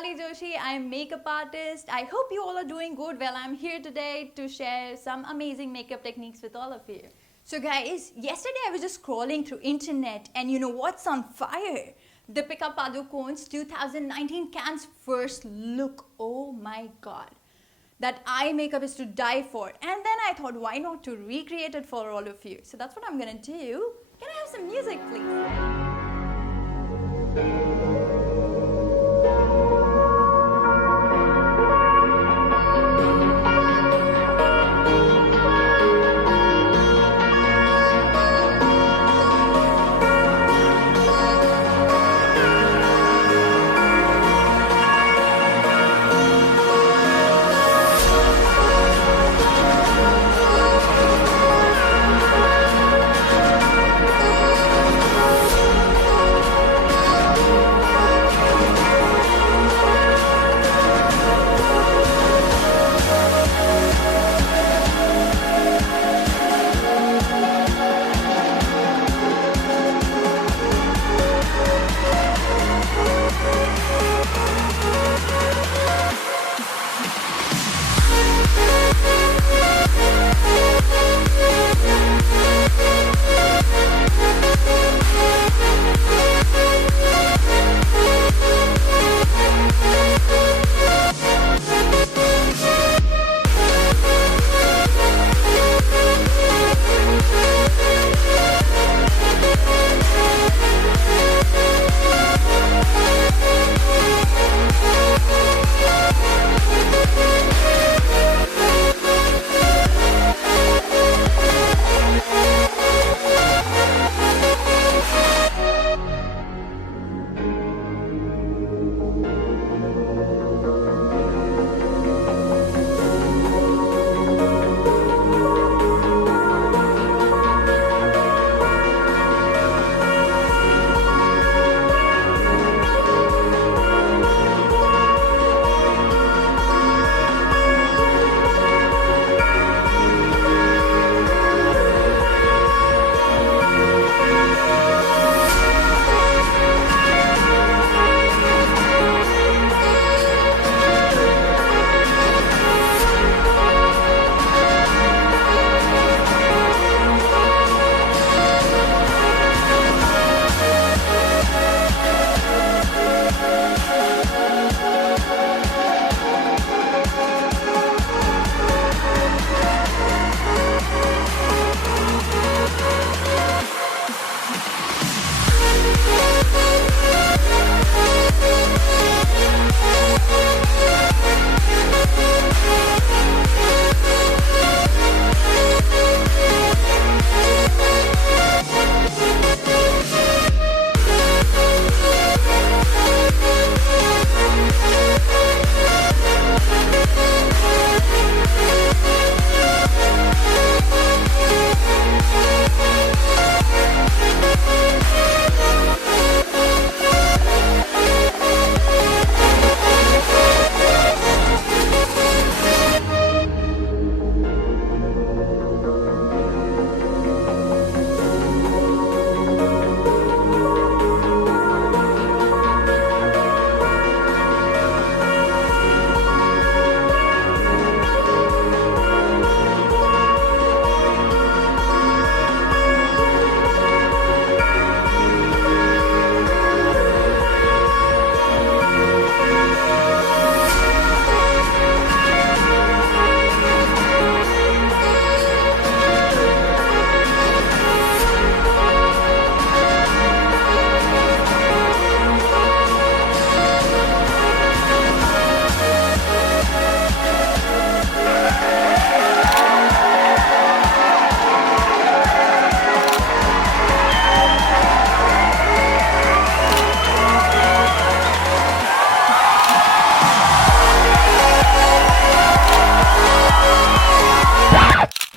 Mitali Joshi. I'm a makeup artist. I hope you all are doing good. Well, I'm here today to share some amazing makeup techniques with all of you. So guys, yesterday I was just scrolling through internet and you know what's on fire? Deepika Padukone's 2019 Cannes first look. Oh my god. That eye makeup is to die for. And then I thought, why not to recreate it for all of you? So that's what I'm gonna do. Can I have some music, please?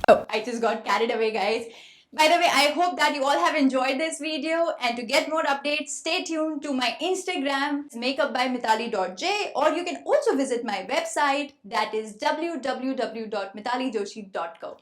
Oh, I just got carried away, guys. By the way, I hope that you all have enjoyed this video, and to get more updates, stay tuned to my Instagram, makeupbymitali.j, or you can also visit my website, that is www.mitalijoshi.co.